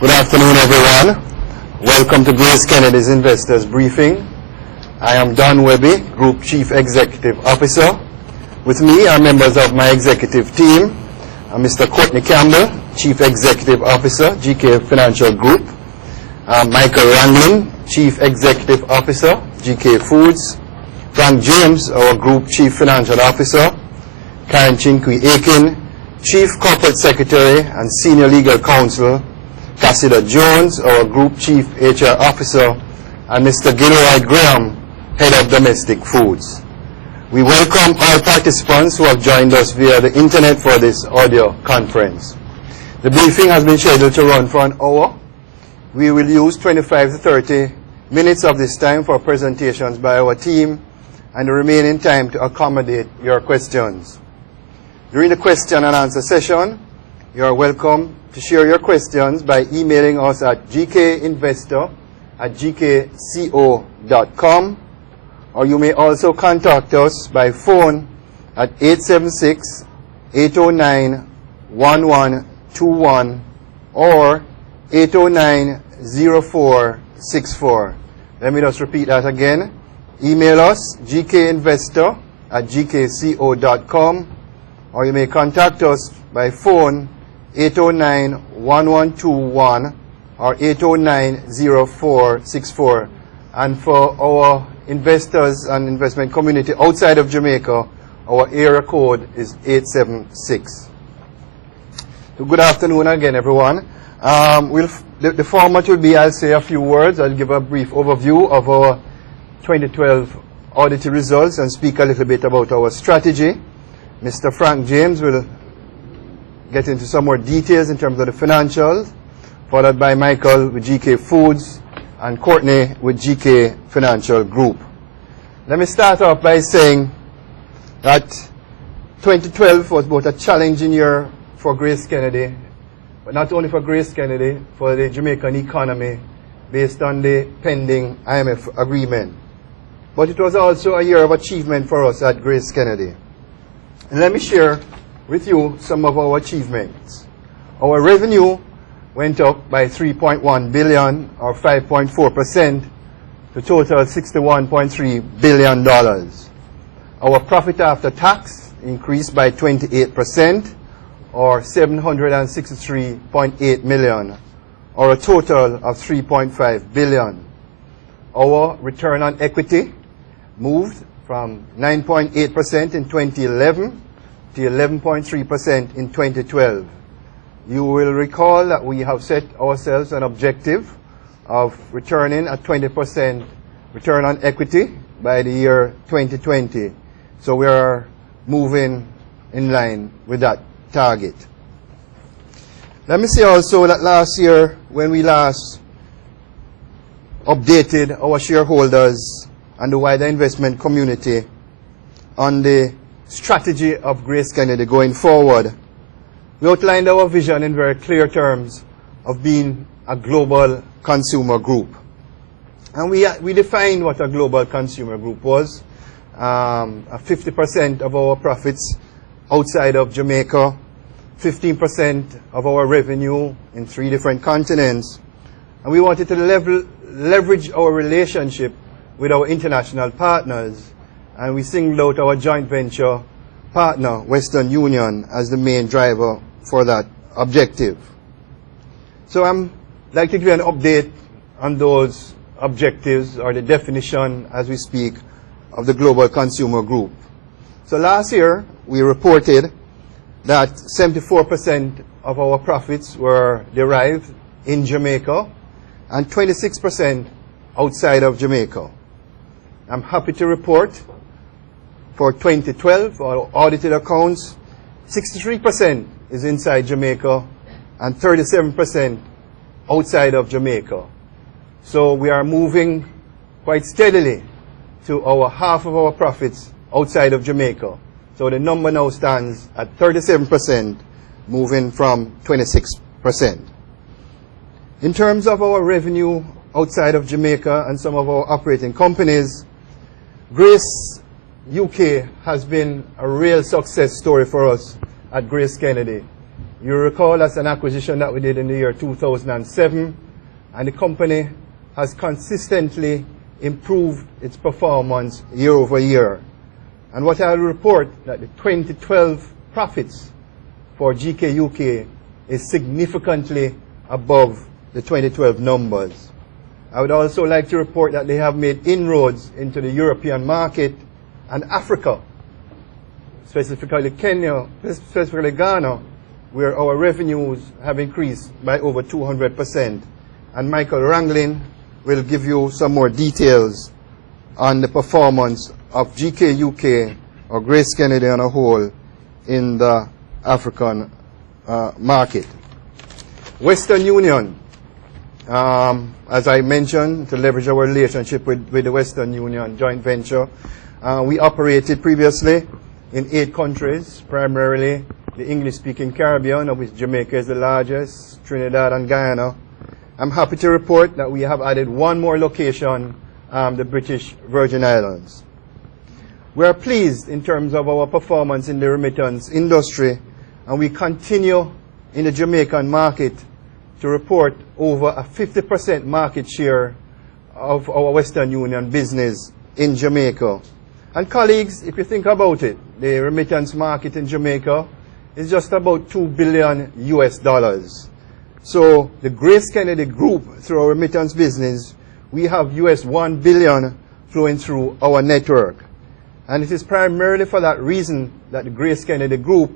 Good afternoon, everyone. Welcome to GraceKennedy's Investors Briefing. I am Don Webby, Group Chief Executive Officer. With me are members of my executive team, Mr. Courtney Campbell, Chief Executive Officer, GK Financial Group, Michael Ranglin, Chief Executive Officer, GK Foods, Frank James, our Group Chief Financial Officer, Karen Chinkwi-Akin, Chief Corporate Secretary and Senior Legal Counsel, Cassida Jones, our Group Chief HR Officer, and Mr. Gilroy Graham, Head of Domestic Foods. We welcome all participants who have joined us via the internet for this audio conference. The briefing has been scheduled to run for an hour. We will use 25 to 30 minutes of this time for presentations by our team and the remaining time to accommodate your questions. During the question and answer session, you are welcome to share your questions by emailing us at gkinvestor@gkco.com, or you may also contact us by phone at 876-809-1121 or 809-0464. Let me just repeat that again. Email us gkinvestor@gkco.com, or you may contact us by phone 809-1121 or 809-0464. And for our investors and investment community outside of Jamaica, our area code is 876. So good afternoon again, everyone. The format will be, I'll say a few words. I'll give a brief overview of our 2012 audited results and speak a little bit about our strategy. Mr. Frank James will get into some more details in terms of the financials, followed by Michael with GK Foods and Courtney with GK Financial Group. Let me start off by saying that 2012 was both a challenging year for GraceKennedy, but not only for GraceKennedy, for the Jamaican economy based on the pending IMF agreement. But it was also a year of achievement for us at GraceKennedy. And let me share with you some of our achievements. Our revenue went up by 3.1 billion or 5.4% to total $61.3 billion. Our profit after tax increased by 28% or 763.8 million, or a total of 3.5 billion. Our return on equity moved from 9.8% in 2011 to 11.3% in 2012. You will recall that we have set ourselves an objective of returning a 20% return on equity by the year 2020. So we are moving in line with that target. Let me say also that last year, when we last updated our shareholders and the wider investment community on the strategy of GraceKennedy going forward, we outlined our vision in very clear terms of being a global consumer group. And we defined what a global consumer group was. 50% of our profits outside of Jamaica, 15% of our revenue in 3 different continents. And we wanted to leverage our relationship with our international partners, and we singled out our joint venture partner, Western Union, as the main driver for that objective. So I'd like to give you an update on those objectives, or the definition as we speak, of the global consumer group. So last year, we reported that 74% of our profits were derived in Jamaica and 26% outside of Jamaica. I'm happy to report for 2012, our audited accounts, 63% is inside Jamaica and 37% outside of Jamaica. So we are moving quite steadily to our half of our profits outside of Jamaica. So the number now stands at 37%, moving from 26%. In terms of our revenue outside of Jamaica and some of our operating companies, Grace UK has been a real success story for us at GraceKennedy. You recall that's an acquisition that we did in the year 2007, and the company has consistently improved its performance year over year. And what I'll report that the 2012 profits for GK UK is significantly above the 2012 numbers. I would also like to report that they have made inroads into the European market and Africa, specifically Kenya, specifically Ghana, where our revenues have increased by over 200%. And Michael Ranglin will give you some more details on the performance of GK UK or GraceKennedy on a whole in the African market. Western Union, as I mentioned, to leverage our relationship with the Western Union joint venture, we operated previously in 8 countries, primarily the English-speaking Caribbean, of which Jamaica is the largest, Trinidad and Guyana. I'm happy to report that we have added 1 more location, the British Virgin Islands. We are pleased in terms of our performance in the remittance industry, and we continue in the Jamaican market to report over a 50% market share of our Western Union business in Jamaica. And colleagues, if you think about it, the remittance market in Jamaica is just about $2 billion US. So the GraceKennedy Group, through our remittance business, we have $1 billion flowing through our network. And it is primarily for that reason that the GraceKennedy Group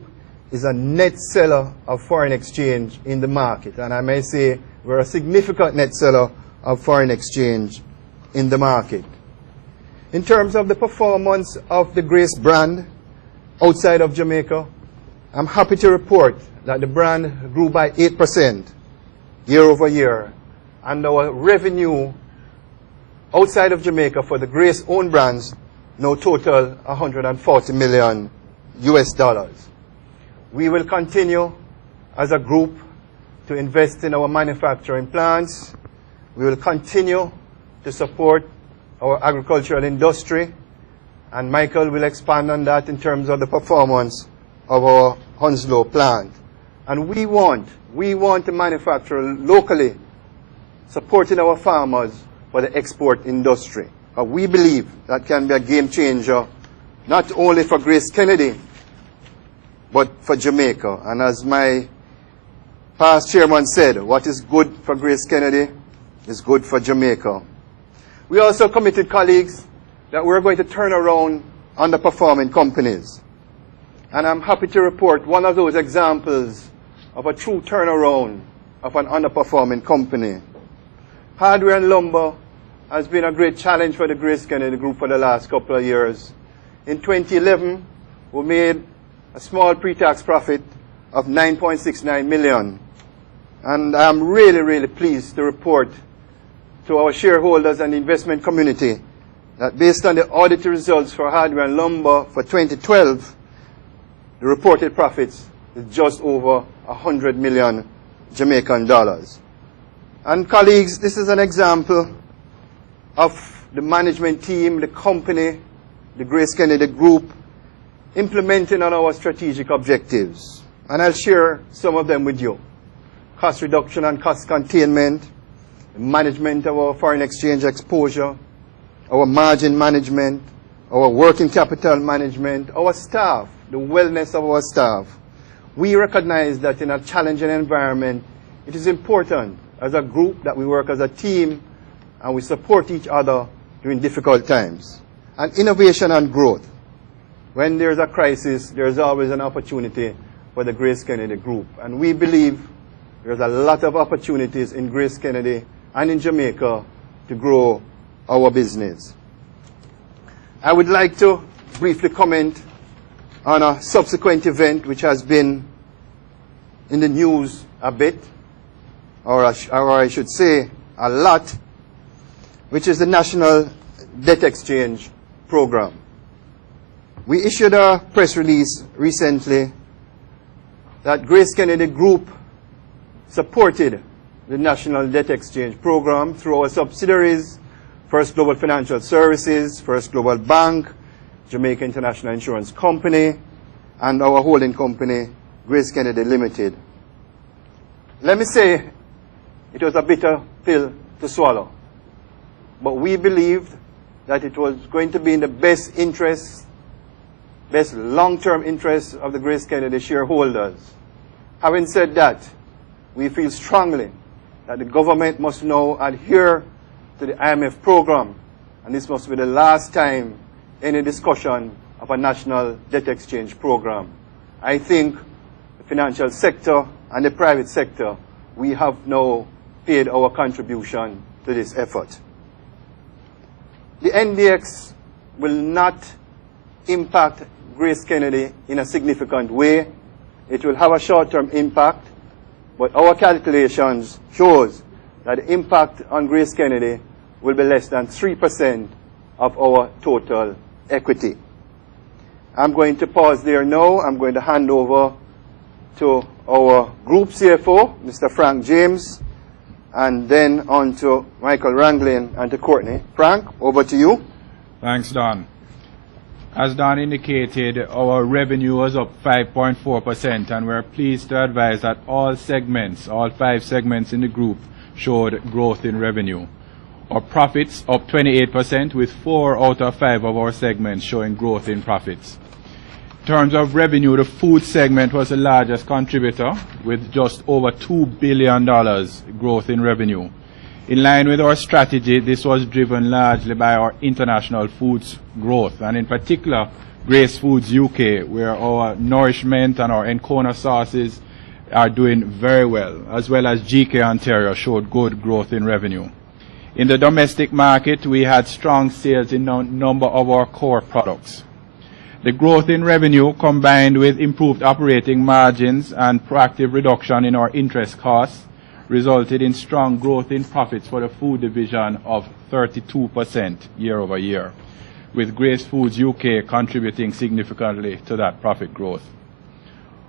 is a net seller of foreign exchange in the market. And I may say we're a significant net seller of foreign exchange in the market. In terms of the performance of the Grace brand outside of Jamaica, I'm happy to report that the brand grew by 8% year over year, and our revenue outside of Jamaica for the Grace owned brands now total $140 million US. We will continue as a group to invest in our manufacturing plants. We will continue to support our agricultural industry, and Michael will expand on that in terms of the performance of our Hounslow plant. And we want to manufacture locally, supporting our farmers for the export industry. But we believe that can be a game changer, not only for GraceKennedy, but for Jamaica. And as my past chairman said, what is good for GraceKennedy is good for Jamaica. We also committed, colleagues, that we're going to turn around underperforming companies. And I'm happy to report one of those examples of a true turnaround of an underperforming company. Hardware and lumber has been a great challenge for the GraceKennedy Group for the last couple of years. In 2011, we made a small pre-tax profit of $9.69 million. And I'm really, really pleased to report to our shareholders and investment community that based on the audit results for hardware and lumber for 2012, the reported profits is just over 100 million Jamaican dollars. And colleagues, this is an example of the management team, the company, the GraceKennedy Group, implementing on our strategic objectives. And I'll share some of them with you. Cost reduction and cost containment, management of our foreign exchange exposure, our margin management, our working capital management, our staff, the wellness of our staff. We recognize that in a challenging environment, it is important as a group that we work as a team and we support each other during difficult times. And innovation and growth. When there's a crisis, there's always an opportunity for the GraceKennedy Group. And we believe there's a lot of opportunities in GraceKennedy and in Jamaica to grow our business. I would like to briefly comment on a subsequent event which has been in the news a bit, or I should say a lot, which is the National Debt Exchange Program. We issued a press release recently that GraceKennedy Group supported the National Debt Exchange Program through our subsidiaries, First Global Financial Services, First Global Bank, Jamaica International Insurance Company, and our holding company, GraceKennedy Limited. let me say it was a bitter pill to swallow. But we believed that it was going to be in the best interest, best long-term interest of the GraceKennedy shareholders. Having said that, we feel strongly that the government must now adhere to the IMF program, and this must be the last time any discussion of a national debt exchange program. I think the financial sector and the private sector, we have now paid our contribution to this effort. The NDX will not impact GraceKennedy in a significant way. It will have a short-term impact, but our calculations shows that the impact on GraceKennedy will be less than 3% of our total equity. I'm going to pause there now. I'm going to hand over to our Group CFO, Mr. Frank James, and then on to Michael Ranglin and to Courtney. Frank, over to you. Thanks, Don. As Don indicated, our revenue was up 5.4%, and we're pleased to advise that all segments, all 5 segments in the group, showed growth in revenue. Our profits up 28%, with 4 out of 5 of our segments showing growth in profits. In terms of revenue, the food segment was the largest contributor, with just over $2 billion growth in revenue. In line with our strategy, this was driven largely by our international foods growth, and in particular, Grace Foods UK, where our nourishment and our Encona sauces are doing very well as GK Ontario showed good growth in revenue. In the domestic market, we had strong sales in a number of our core products. The growth in revenue, combined with improved operating margins and proactive reduction in our interest costs, resulted in strong growth in profits for the food division of 32% year over year, with Grace Foods UK contributing significantly to that profit growth.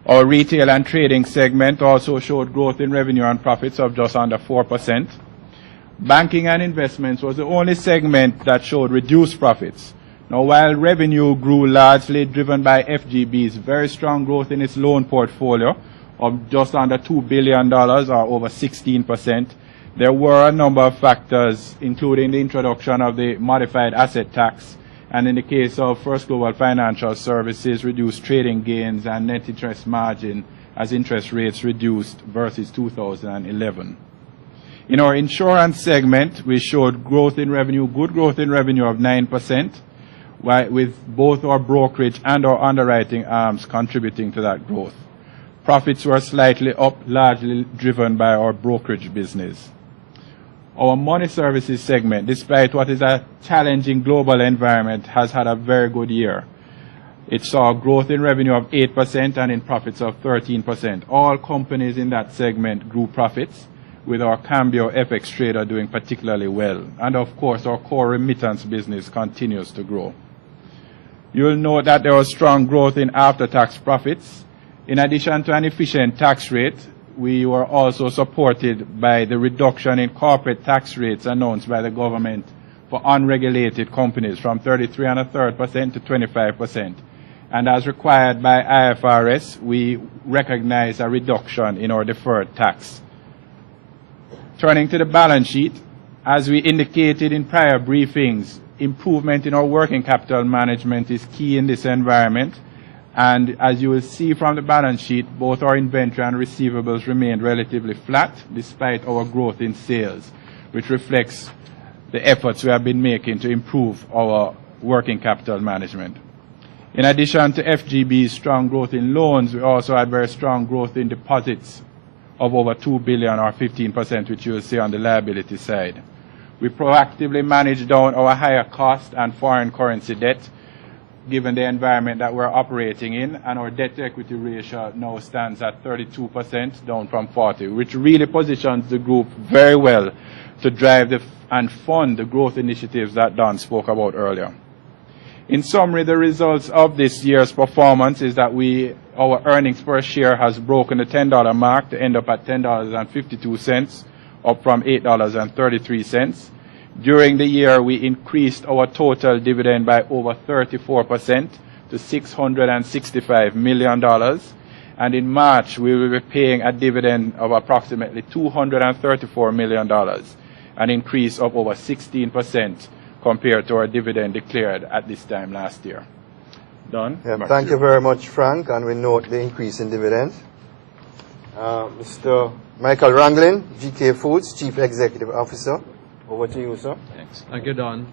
Our retail and trading segment also showed growth in revenue and profits of just under 4%. Banking and investments was the only segment that showed reduced profits. Now, while revenue grew largely driven by FGB's very strong growth in its loan portfolio of just under $2 billion, or over 16%, there were a number of factors, including the introduction of the modified asset tax, and in the case of First Global Financial Services, reduced trading gains and net interest margin as interest rates reduced versus 2011. In our insurance segment, we showed growth in revenue, good growth in revenue of 9%, with both our brokerage and our underwriting arms contributing to that growth. Profits were slightly up, largely driven by our brokerage business. Our money services segment, despite what is a challenging global environment, has had a very good year. It saw growth in revenue of 8% and in profits of 13%. All companies in that segment grew profits, with our Cambio FX trader doing particularly well. And of course, our core remittance business continues to grow. You will note that there was strong growth in after-tax profits. In addition to an efficient tax rate, we were also supported by the reduction in corporate tax rates announced by the government for unregulated companies from 33.33% to 25%. And as required by IFRS, we recognize a reduction in our deferred tax. Turning to the balance sheet, as we indicated in prior briefings, improvement in our working capital management is key in this environment. And as you will see from the balance sheet, both our inventory and receivables remained relatively flat despite our growth in sales, which reflects the efforts we have been making to improve our working capital management. In addition to FGB's strong growth in loans, we also had very strong growth in deposits of over $2 billion, or 15%, which you will see on the liability side. We proactively managed down our higher cost and foreign currency debt, given the environment that we're operating in, and our debt-to-equity ratio now stands at 32%, down from 40%, which really positions the group very well to drive and fund the growth initiatives that Don spoke about earlier. In summary, the results of this year's performance is that our earnings per share has broken the $10 mark to end up at $10.52, up from $8.33. During the year, we increased our total dividend by over 34% to $665 million. And in March, we will be paying a dividend of approximately $234 million, an increase of over 16% compared to our dividend declared at this time last year. Don? Yeah, thank you very much, Frank, and we note the increase in dividends. Mr. Michael Ranglin, GK Foods, Chief Executive Officer. Over to you, sir. Thanks. Thank you, Don.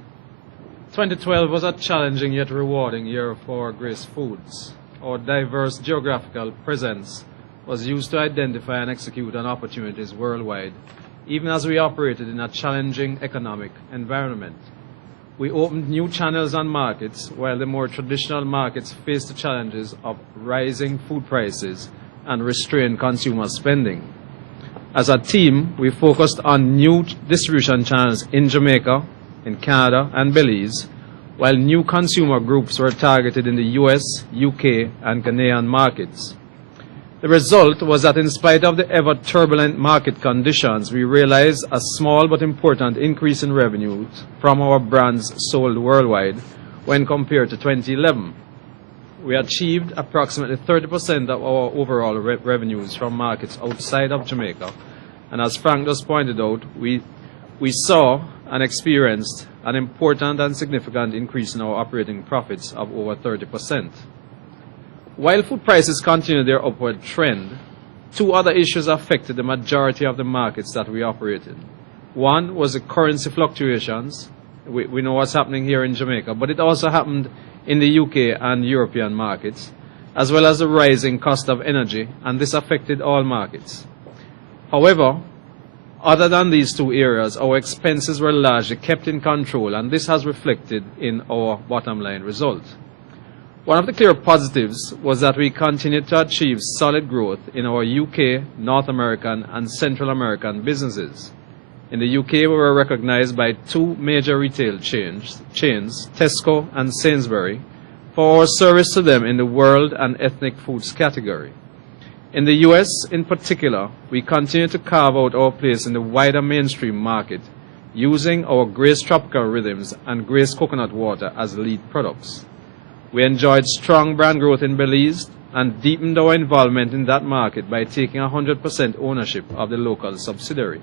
2012 was a challenging yet rewarding year for Grace Foods. Our diverse geographical presence was used to identify and execute on opportunities worldwide, even as we operated in a challenging economic environment. We opened new channels and markets, while the more traditional markets faced the challenges of rising food prices and restrained consumer spending. As a team, we focused on new distribution channels in Jamaica, in Canada, and Belize, while new consumer groups were targeted in the US, UK, and Ghanaian markets. The result was that in spite of the ever-turbulent market conditions, we realized a small but important increase in revenues from our brands sold worldwide when compared to 2011. We achieved approximately 30% of our overall revenues from markets outside of Jamaica. And as Frank just pointed out, we saw and experienced an important and significant increase in our operating profits of over 30%. While food prices continue their upward trend, two other issues affected the majority of the markets that we operate in. One was the currency fluctuations. We know what's happening here in Jamaica, but it also happened in the UK and European markets, as well as the rising cost of energy, and this affected all markets. However, other than these two areas, our expenses were largely kept in control, and this has reflected in our bottom line result. One of the clear positives was that we continued to achieve solid growth in our UK, North American, and Central American businesses. In the UK, we were recognized by two major retail chains, Tesco and Sainsbury, for our service to them in the world and ethnic foods category. In the US, in particular, we continue to carve out our place in the wider mainstream market, using our Grace Tropical Rhythms and Grace Coconut Water as lead products. We enjoyed strong brand growth in Belize and deepened our involvement in that market by taking 100% ownership of the local subsidiary.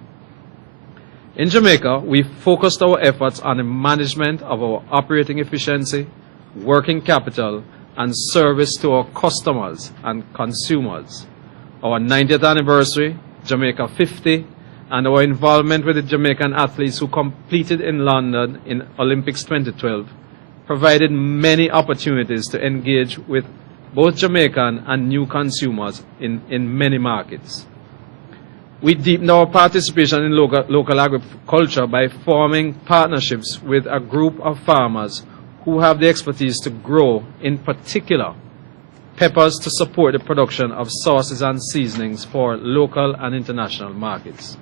In Jamaica, we focused our efforts on the management of our operating efficiency, working capital, and service to our customers and consumers. Our 90th anniversary, Jamaica 50, and our involvement with the Jamaican athletes who competed in London in Olympics 2012 provided many opportunities to engage with both Jamaican and new consumers in many markets. We deepened our participation in local agriculture by forming partnerships with a group of farmers who have the expertise to grow, in particular, peppers to support the production of sauces and seasonings for local and international markets.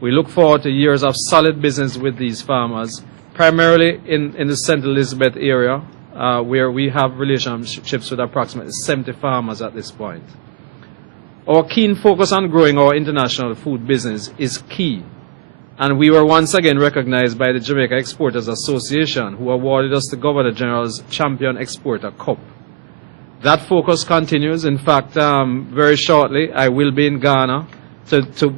We look forward to years of solid business with these farmers, primarily in the St. Elizabeth area, where we have relationships with approximately 70 farmers at this point. Our keen focus on growing our international food business is key, and we were once again recognized by the Jamaica Exporters Association, who awarded us the Governor General's Champion Exporter Cup. That focus continues. In fact, very shortly, I will be in Ghana to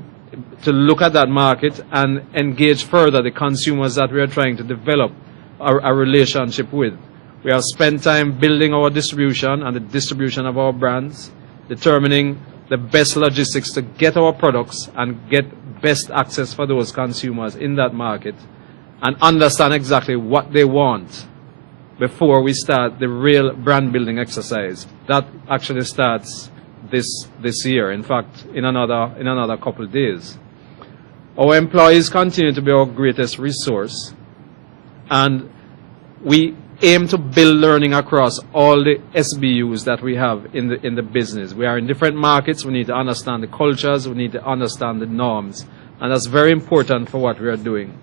look at that market and engage further the consumers that we are trying to develop a relationship with. We have spent time building our distribution and the distribution of our brands, determining the best logistics to get our products and get best access for those consumers in that market, and understand exactly what they want before we start the real brand building exercise. That actually starts this year, in fact, in another couple of days. Our employees continue to be our greatest resource, and we aim to build learning across all the SBUs that we have in the business. We are in different markets. We need to understand the cultures. We need to understand the norms, and that's very important for what we are doing.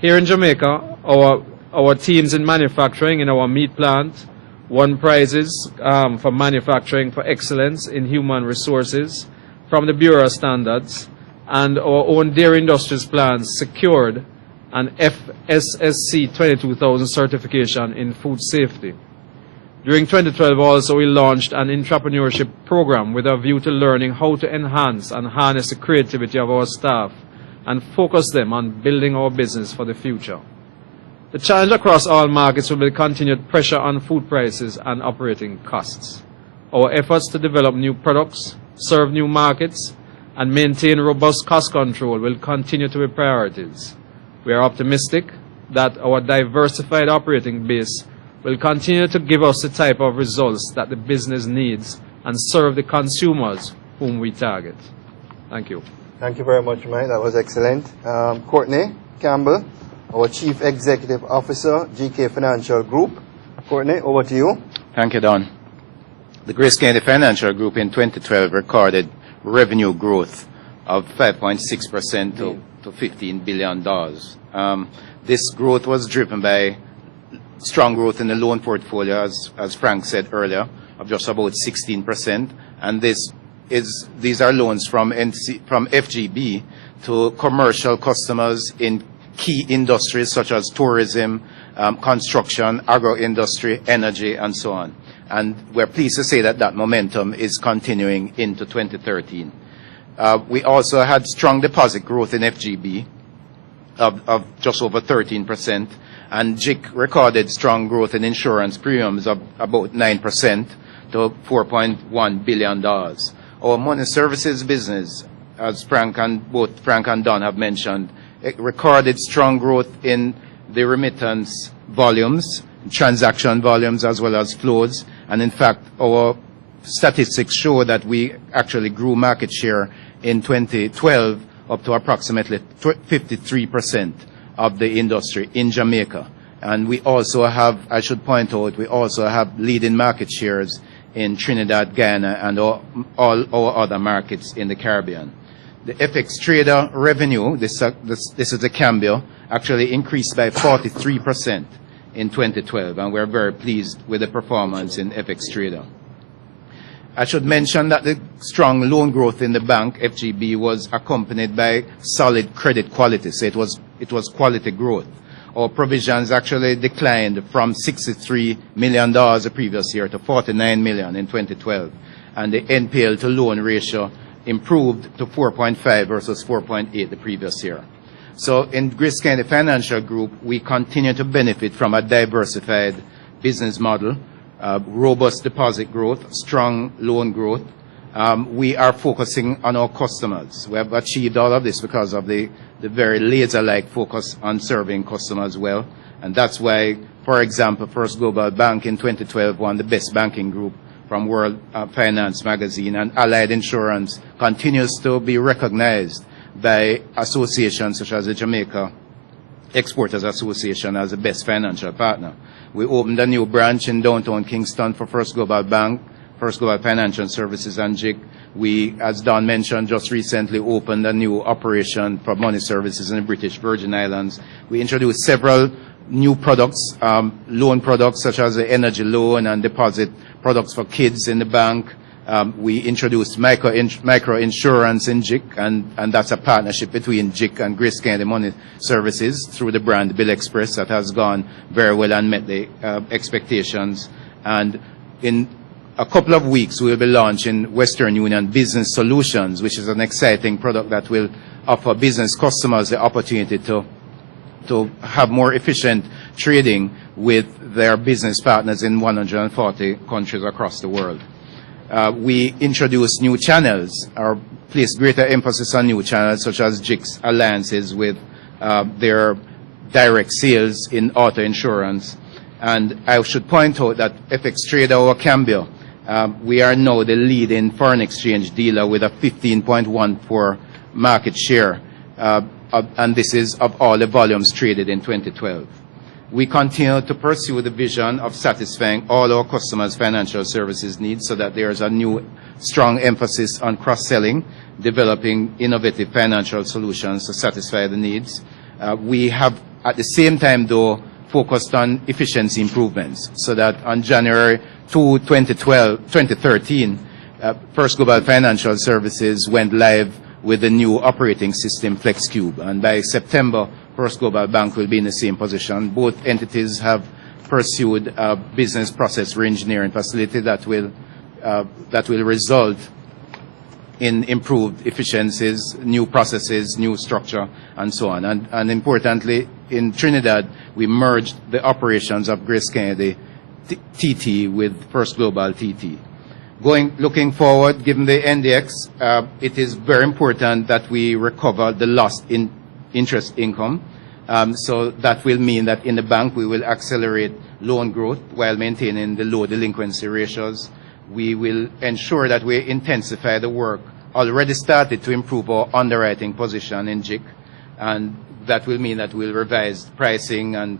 Here in Jamaica, our teams in manufacturing in our meat plant won prizes for manufacturing for excellence in human resources from the Bureau of Standards, and our own dairy industries plants secured an FSSC 22000 certification in food safety. During 2012 also, we launched an entrepreneurship program with a view to learning how to enhance and harness the creativity of our staff and focus them on building our business for the future. The challenge across all markets will be continued pressure on food prices and operating costs. Our efforts to develop new products, serve new markets, and maintain robust cost control will continue to be priorities. We are optimistic that our diversified operating base will continue to give us the type of results that the business needs and serve the consumers whom we target. Thank you. Thank you very much, Mike. That was excellent. Courtney Campbell, our Chief Executive Officer, GK Financial Group. Courtney, over to you. Thank you, Don. The GraceKennedy Financial Group in 2012 recorded revenue growth of 5.6% to $15 billion. This growth was driven by strong growth in the loan portfolio, as Frank said earlier, of just about 16%. And these are loans from FGB to commercial customers in key industries such as tourism, construction, agro-industry, energy, and so on. And we're pleased to say that that momentum is continuing into 2013. We also had strong deposit growth in FGB of just over 13%, and JIC recorded strong growth in insurance premiums of about 9% to $4.1 billion. Our money services business, as both Frank and Don have mentioned, it recorded strong growth in the remittance volumes, transaction volumes, as well as flows. And in fact, our statistics show that we actually grew market share in 2012 up to approximately 53% of the industry in Jamaica. And we also have, I should point out, we also have leading market shares in Trinidad, Guyana, and all our other markets in the Caribbean. The FX trader revenue, this is the Cambio, actually increased by 43% in 2012, and we're very pleased with the performance in FX trader. I should mention that the strong loan growth in the bank, FGB, was accompanied by solid credit quality, so it was quality growth. Our provisions actually declined from $63 million the previous year to $49 million in 2012, and the NPL to loan ratio improved to 4.5 versus 4.8 the previous year. So in GraceKennedy Financial Group, we continue to benefit from a diversified business model, robust deposit growth, strong loan growth. We are focusing on our customers. We have achieved all of this because of the very laser-like focus on serving customers well. And that's why, for example, First Global Bank in 2012 won the Best Banking Group from World Finance Magazine, and Allied Insurance continues to be recognized by associations such as the Jamaica Exporters Association as the best financial partner. We opened a new branch in downtown Kingston for First Global Bank, First Global Financial Services, and JIC. We, as Don mentioned, just recently opened a new operation for money services in the British Virgin Islands. We introduced several new products, loan products such as the energy loan and deposit products for kids in the bank. We introduced micro insurance in JIC, and that's a partnership between JIC and GraceKennedy Money Services through the brand Bill Express that has gone very well and met the expectations. And in a couple of weeks, we'll be launching Western Union Business Solutions, which is an exciting product that will offer business customers the opportunity to have more efficient trading with their business partners in 140 countries across the world. We introduced new channels, or placed greater emphasis on new channels, such as JIC's alliances with their direct sales in auto insurance. And I should point out that FX Trader or Cambio, we are now the leading foreign exchange dealer with a 15.14 market share, and this is of all the volumes traded in 2012. We continue to pursue the vision of satisfying all our customers' financial services needs so that there is a new strong emphasis on cross-selling, developing innovative financial solutions to satisfy the needs. We have, at the same time, though, focused on efficiency improvements so that on January 2, 2013, First Global Financial Services went live with the new operating system, FlexCube. And by September, First Global Bank will be in the same position. Both entities have pursued a business process reengineering facility that will result in improved efficiencies, new processes, new structure, and so on. And importantly, in Trinidad, we merged the operations of GraceKennedy TT with First Global TT. Looking forward, given the NDX, it is very important that we recover the lost interest income. So that will mean that in the bank we will accelerate loan growth while maintaining the low delinquency ratios. We will ensure that we intensify the work already started to improve our underwriting position in GIC, and that will mean that we'll revise pricing and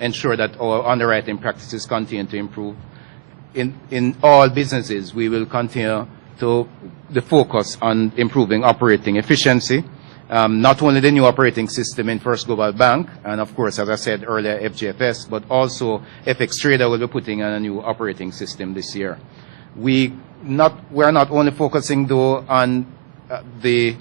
ensure that our underwriting practices continue to improve. In all businesses, we will continue to the focus on improving operating efficiency. Not only the new operating system in First Global Bank, and of course, as I said earlier, FGFS, but also FX Trader will be putting on a new operating system this year. We're not only focusing though on the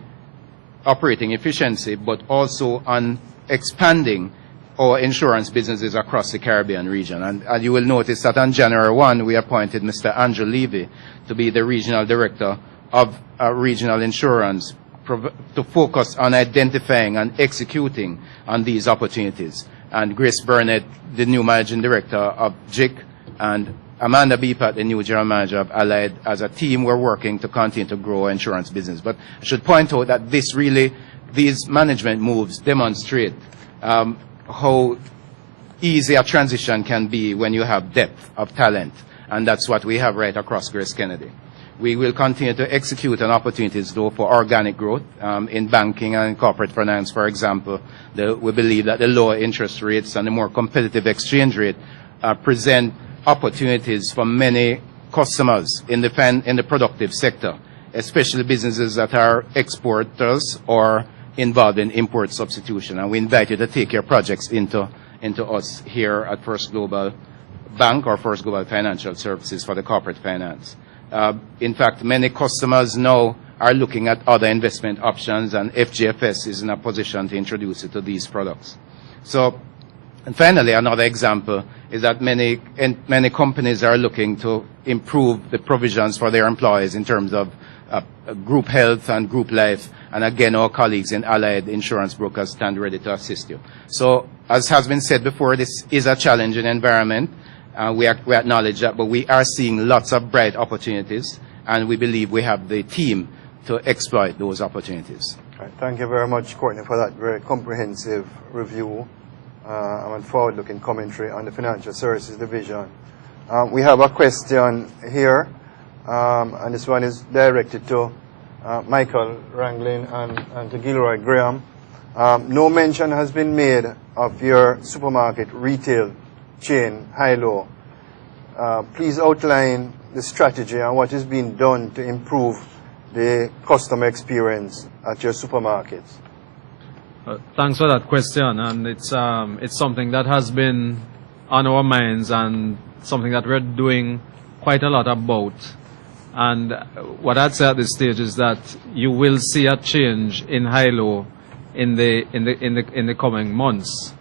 operating efficiency, but also on expanding our insurance businesses across the Caribbean region. And you will notice that on January 1, we appointed Mr. Andrew Levy to be the Regional Director of Regional Insurance to focus on identifying and executing on these opportunities. And Grace Burnett, the new Managing Director of GIC, and Amanda Beepat, the new General Manager of Allied, as a team, we're working to continue to grow our insurance business. But I should point out that these management moves demonstrate how easy a transition can be when you have depth of talent. And that's what we have right across GraceKennedy. We will continue to execute on opportunities, though, for organic growth in banking and corporate finance, for example. We believe that the lower interest rates and the more competitive exchange rate present opportunities for many customers in the productive sector, especially businesses that are exporters or involved in import substitution. And we invite you to take your projects into us here at First Global Bank or First Global Financial Services for the corporate finance. In fact, many customers now are looking at other investment options, and FGFS is in a position to introduce it to these products. So, and finally, another example is that many companies are looking to improve the provisions for their employees in terms of group health and group life. And again, our colleagues in Allied Insurance Brokers stand ready to assist you. So, as has been said before, this is a challenging environment. We acknowledge that, but we are seeing lots of bright opportunities, and we believe we have the team to exploit those opportunities. Right. Thank you very much, Courtney, for that very comprehensive review and forward-looking commentary on the Financial Services Division. We have a question here, and this one is directed to Michael Ranglin and to Gilroy Graham. No mention has been made of your supermarket retail chain, Hilo. Please outline the strategy and what is being done to improve the customer experience at your supermarkets. Thanks for that question, and it's something that has been on our minds and something that we're doing quite a lot about. And what I'd say at this stage is that you will see a change in Hilo in the coming months.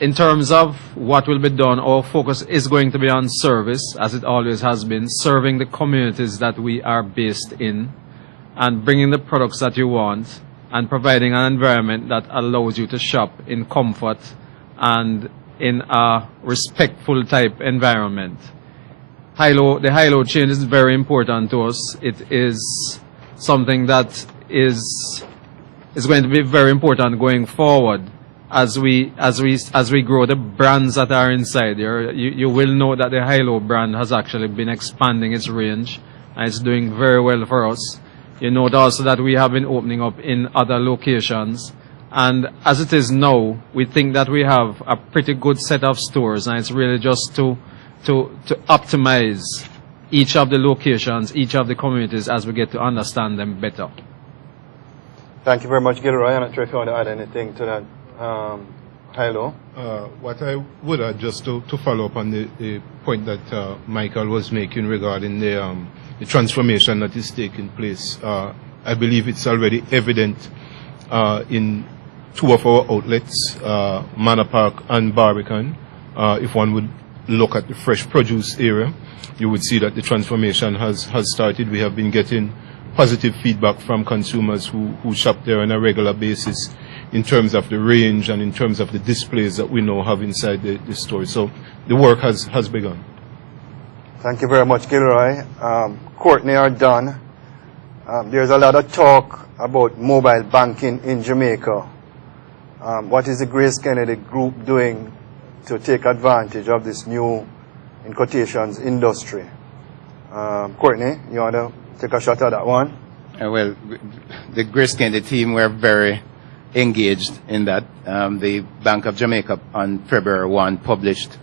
In terms of what will be done, our focus is going to be on service, as it always has been, serving the communities that we are based in and bringing the products that you want and providing an environment that allows you to shop in comfort and in a respectful type environment. The Hilo chain is very important to us. It is something that is going to be very important going forward. As we grow the brands that are inside here, you will know that the Hilo brand has actually been expanding its range, and it's doing very well for us. You note also that we have been opening up in other locations, and as it is now, we think that we have a pretty good set of stores, and it's really just to optimize each of the locations, each of the communities, as we get to understand them better. Thank you very much, Gilroy. I'm not sure if you want to add anything to that. Hilo. What I would add, just to follow up on the point that Michael was making regarding the transformation that is taking place, I believe it's already evident in two of our outlets, Manor Park and Barbican. If one would look at the fresh produce area, you would see that the transformation has started. We have been getting positive feedback from consumers who shop there on a regular basis in terms of the range and in terms of the displays that we now have inside the store. So the work has begun. Thank you very much, Gilroy. Courtney or Don, there's a lot of talk about mobile banking in Jamaica. What is the GraceKennedy Group doing to take advantage of this new, in quotations, industry? Courtney, you want to take a shot at that one? Well, the GraceKennedy team were very engaged in that. The Bank of Jamaica on February 1 published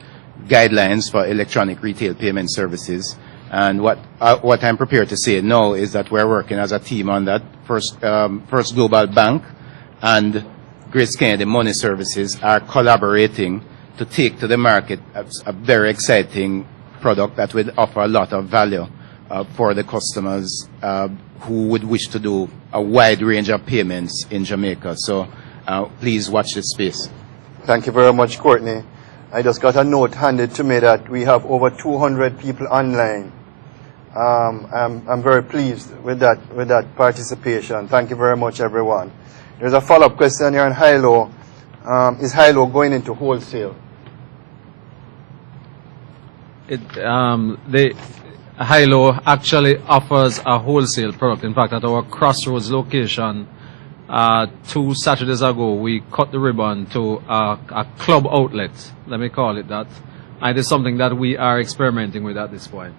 guidelines for electronic retail payment services. And what I'm prepared to say now is that we're working as a team on that. First Global Bank and GraceKennedy Money Services are collaborating to take to the market a very exciting product that would offer a lot of value for the customers who would wish to do a wide range of payments in Jamaica. So please watch this space. Thank you very much, Courtney. I just got a note handed to me that we have over 200 people online. I'm very pleased with that participation. Thank you very much, everyone. There's a follow-up question here on Hilo. Is Hilo going into wholesale? The Hilo actually offers a wholesale product. In fact, at our Crossroads location, 2 Saturdays ago, we cut the ribbon to a club outlet, let me call it that. And it is something that we are experimenting with at this point.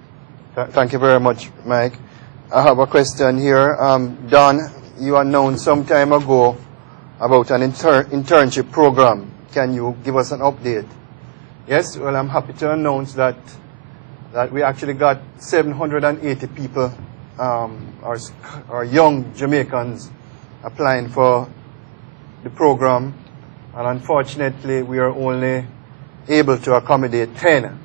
Thank you very much, Mike. I have a question here. Don, you announced some time ago about an internship program. Can you give us an update? Yes, well, I'm happy to announce that we actually got 780 people, or young Jamaicans, applying for the program, and unfortunately we are only able to accommodate 10.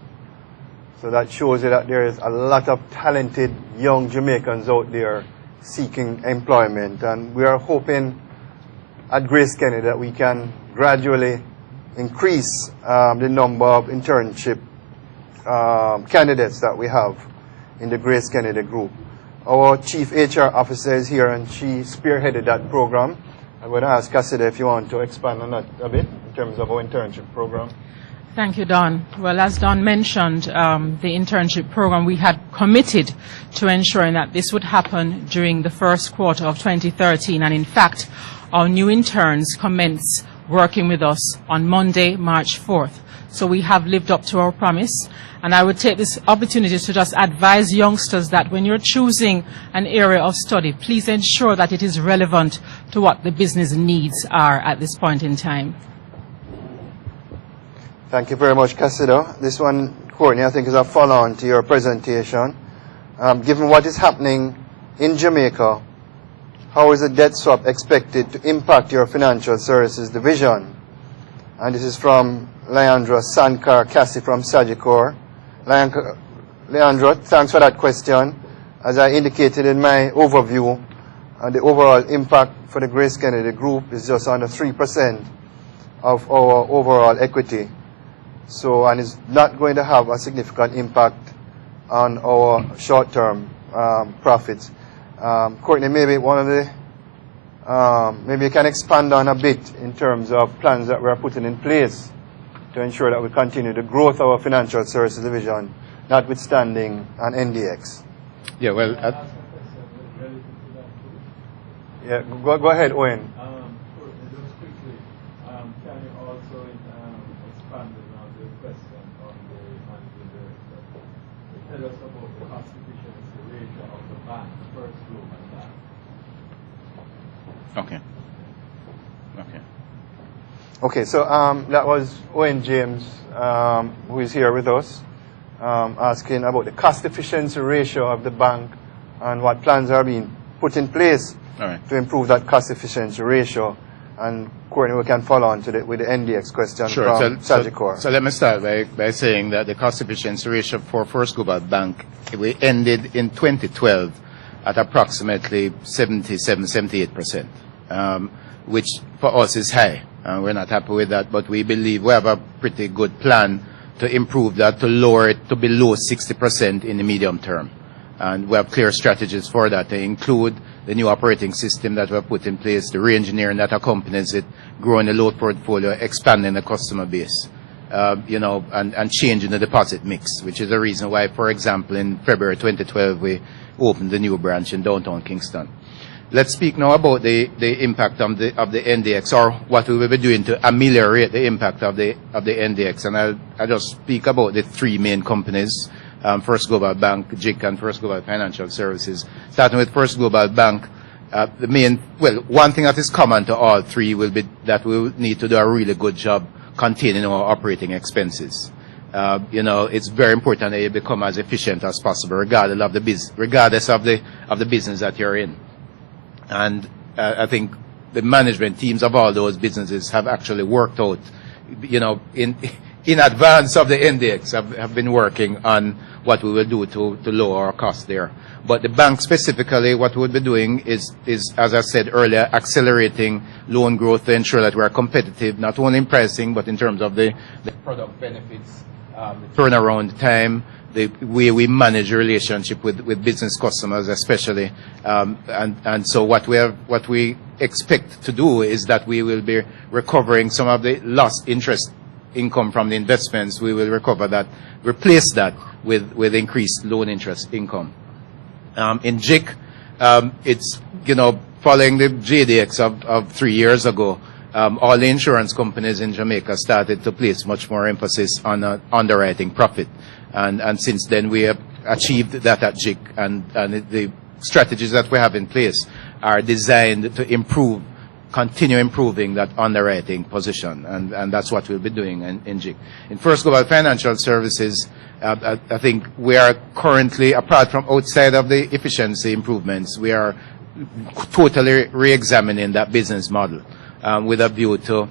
So that shows you that there is a lot of talented young Jamaicans out there seeking employment, and we are hoping at GraceKennedy that we can gradually increase the number of internship candidates that we have in the GraceKennedy Group. Our Chief HR Officer is here, and she spearheaded that program. I'm going to ask Cassidy if you want to expand on that a bit in terms of our internship program. Thank you, Don. Well, as Don mentioned, the internship program, we had committed to ensuring that this would happen during the first quarter of 2013. And in fact, our new interns commence working with us on Monday, March 4th. So we have lived up to our promise. And I would take this opportunity to just advise youngsters that when you're choosing an area of study, please ensure that it is relevant to what the business needs are at this point in time. Thank you very much, Cassidy. This one, Courtney, I think is a follow-on to your presentation. Given what is happening in Jamaica, how is the debt swap expected to impact your financial services division? And this is from Leandra Sankar Cassie from Sagicor. Leandra, thanks for that question. As I indicated in my overview, the overall impact for the GraceKennedy Group is just under 3% of our overall equity. So, and it's not going to have a significant impact on our short-term profits. Courtney, maybe maybe you can expand on a bit in terms of plans that we are putting in place to ensure that we continue the growth of our financial services division, notwithstanding an NDX. Yeah, well, yeah, go ahead, Owen. Just quickly, can you also expand on the question on the managing director? Tell us about the cost efficiency ratio of the bank, First Global Bank. okay. Okay, so that was Owen James, who is here with us, asking about the cost efficiency ratio of the bank and what plans are being put in place to improve that cost efficiency ratio. And Courtney, we can follow on to with the NDX question from Sagicor. So let me start by saying that the cost efficiency ratio for First Global Bank, we ended in 2012 at approximately 77-78%. which for us is high. We're not happy with that, but we believe we have a pretty good plan to improve that, to lower it to below 60% in the medium term. And we have clear strategies for that. They include the new operating system that we have put in place, the re-engineering that accompanies it, growing the loan portfolio, expanding the customer base, and changing the deposit mix, which is the reason why, for example, in February 2012, we opened the new branch in downtown Kingston. Let's speak now about the impact of the NDX, or what we will be doing to ameliorate the impact of the NDX. And I'll just speak about the three main companies, First Global Bank, GIC, and First Global Financial Services. Starting with First Global Bank, one thing that is common to all three will be that we will need to do a really good job containing our operating expenses. It's very important that you become as efficient as possible, regardless of the business that you're in. And I think the management teams of all those businesses have actually worked out, in advance of the NDX, have been working on what we will do to lower our costs there. But the bank specifically, what we'll be doing is, as I said earlier, accelerating loan growth to ensure that we are competitive, not only in pricing, but in terms of the product benefits, the turnaround time, the way we manage a relationship with business customers especially. And so what we expect to do is that we will be recovering some of the lost interest income from the investments. We will replace that with increased loan interest income. In GIC, it's, following the JDX of 3 years ago, all the insurance companies in Jamaica started to place much more emphasis on underwriting profit. And since then, we have achieved that at GIC, and the strategies that we have in place are designed to continue improving that underwriting position, and that's what we'll be doing in GIC. In First Global Financial Services, I think we are currently, apart from outside of the efficiency improvements, we are totally re-examining that business model with a view to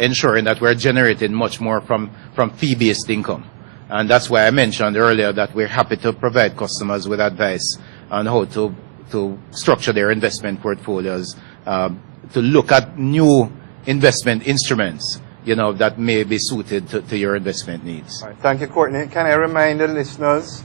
ensuring that we're generating much more from fee-based income. And that's why I mentioned earlier that we're happy to provide customers with advice on how to structure their investment portfolios, to look at new investment instruments, that may be suited to your investment needs. All right. Thank you, Courtney. Can I remind the listeners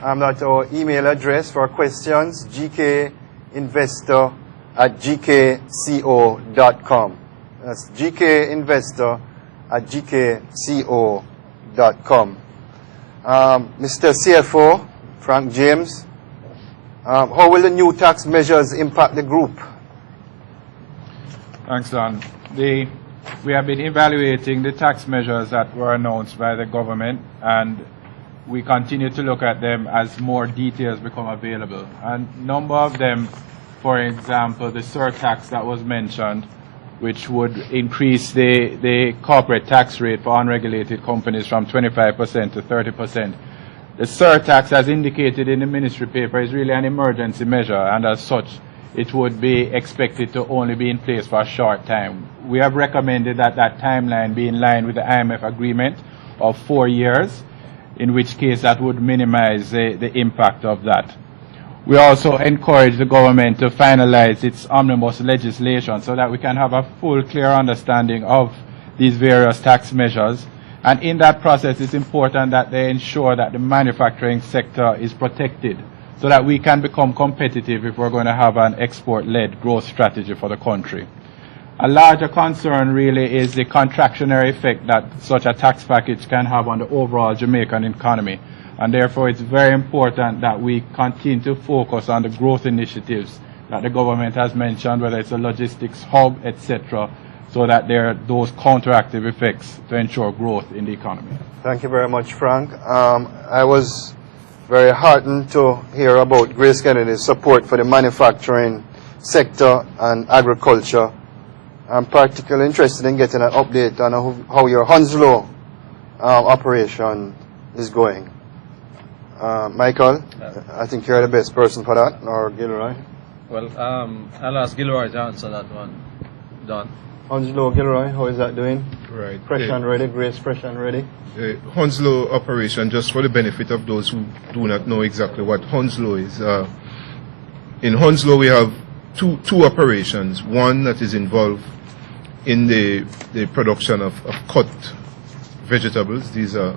that our email address for questions, gkinvestor@gkco.com. That's gkinvestor@gkco.com. Mr. CFO, Frank James, how will the new tax measures impact the group? Thanks, Don. We have been evaluating the tax measures that were announced by the government, and we continue to look at them as more details become available. And a number of them, for example, the surtax that was mentioned, which would increase the corporate tax rate for unregulated companies from 25% to 30%. The surtax, as indicated in the ministry paper, is really an emergency measure, and as such, it would be expected to only be in place for a short time. We have recommended that timeline be in line with the IMF agreement of 4 years, in which case that would minimize the impact of that. We also encourage the government to finalize its omnibus legislation so that we can have a full, clear understanding of these various tax measures. And in that process, it's important that they ensure that the manufacturing sector is protected, so that we can become competitive if we're going to have an export-led growth strategy for the country. A larger concern really is the contractionary effect that such a tax package can have on the overall Jamaican economy. And therefore, it's very important that we continue to focus on the growth initiatives that the government has mentioned, whether it's a logistics hub, etc., so that there are those counteractive effects to ensure growth in the economy. Thank you very much, Frank. I was very heartened to hear about GraceKennedy's support for the manufacturing sector and agriculture. I'm particularly interested in getting an update on how your Hounslow operation is going. Michael, I think you're the best person for that, or Gilroy? Well, I'll ask Gilroy to answer that one. Don. Hounslow, Gilroy, how is that doing? Right. Fresh and ready, Grace, fresh and ready? Hounslow operation, just for the benefit of those who do not know exactly what Hounslow is. In Hounslow, we have two operations. One that is involved in the production of cut vegetables. These are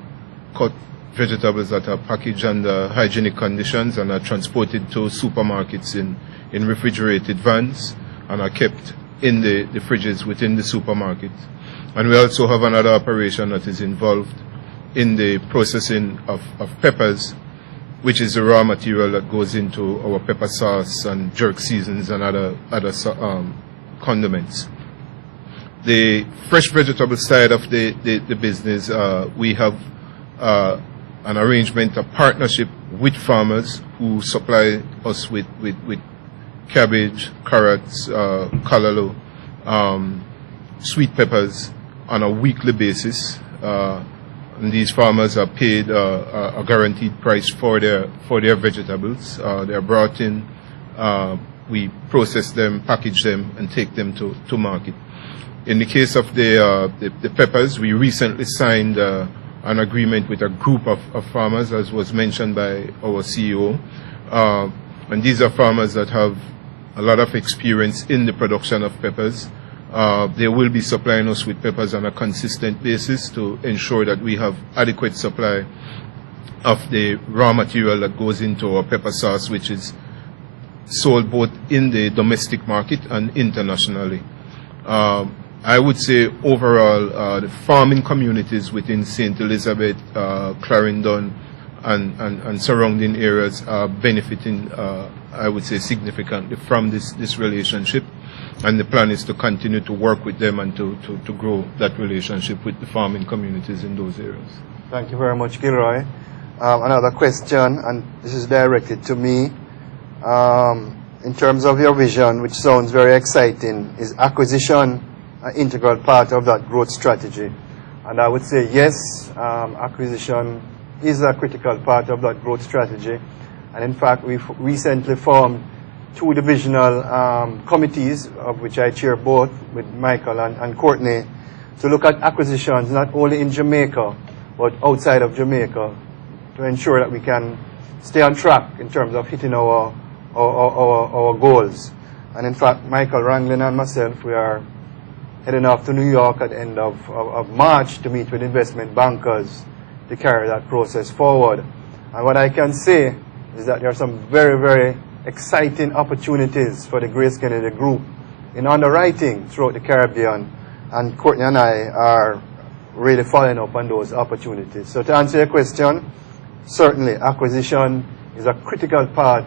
cut vegetables that are packaged under hygienic conditions and are transported to supermarkets in refrigerated vans and are kept in the fridges within the supermarket. And we also have another operation that is involved in the processing of peppers, which is the raw material that goes into our pepper sauce and jerk seasons and other condiments. The fresh vegetable side of the business, we have an arrangement, a partnership with farmers who supply us with cabbage, carrots, callaloo, sweet peppers on a weekly basis. And these farmers are paid a guaranteed price for their vegetables. They are brought in, we process them, package them, and take them to market. In the case of the peppers, we recently signed an agreement with a group of farmers, as was mentioned by our CEO. And these are farmers that have a lot of experience in the production of peppers. They will be supplying us with peppers on a consistent basis to ensure that we have adequate supply of the raw material that goes into our pepper sauce, which is sold both in the domestic market and internationally. I would say overall, the farming communities within St. Elizabeth, Clarendon, and surrounding areas are benefiting, I would say, significantly from this relationship. And the plan is to continue to work with them and to grow that relationship with the farming communities in those areas. Thank you very much, Gilroy. Another question, and this is directed to me. In terms of your vision, which sounds very exciting, is acquisition an integral part of that growth strategy? And I would say yes, acquisition is a critical part of that growth strategy. And in fact, we've recently formed two divisional committees, of which I chair both with Michael and Courtney, to look at acquisitions not only in Jamaica, but outside of Jamaica, to ensure that we can stay on track in terms of hitting our goals. And in fact, Michael Ranglin and myself, we are heading off to New York at the end of March to meet with investment bankers to carry that process forward. And what I can say is that there are some very, very exciting opportunities for the GraceKennedy Group in underwriting throughout the Caribbean, and Courtney and I are really following up on those opportunities. So to answer your question, certainly acquisition is a critical part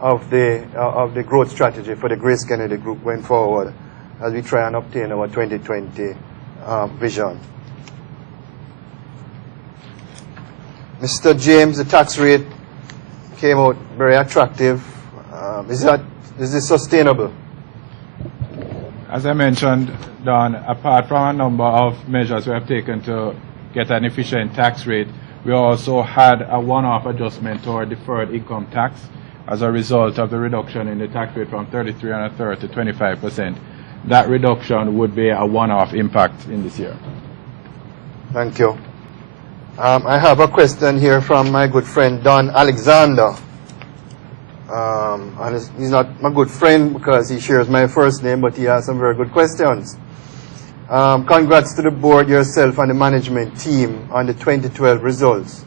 of the growth strategy for the GraceKennedy Group going forward as we try and obtain our 2020 vision. Mr. James, the tax rate came out very attractive. Is this sustainable? As I mentioned, Don, apart from a number of measures we have taken to get an efficient tax rate, we also had a one-off adjustment to our deferred income tax as a result of the reduction in the tax rate from 33.33% to 25%. That reduction would be a one-off impact in this year. Thank you. I have a question here from my good friend Don Alexander. And he's not my good friend because he shares my first name, but he has some very good questions. Congrats to the board, yourself, and the management team on the 2012 results.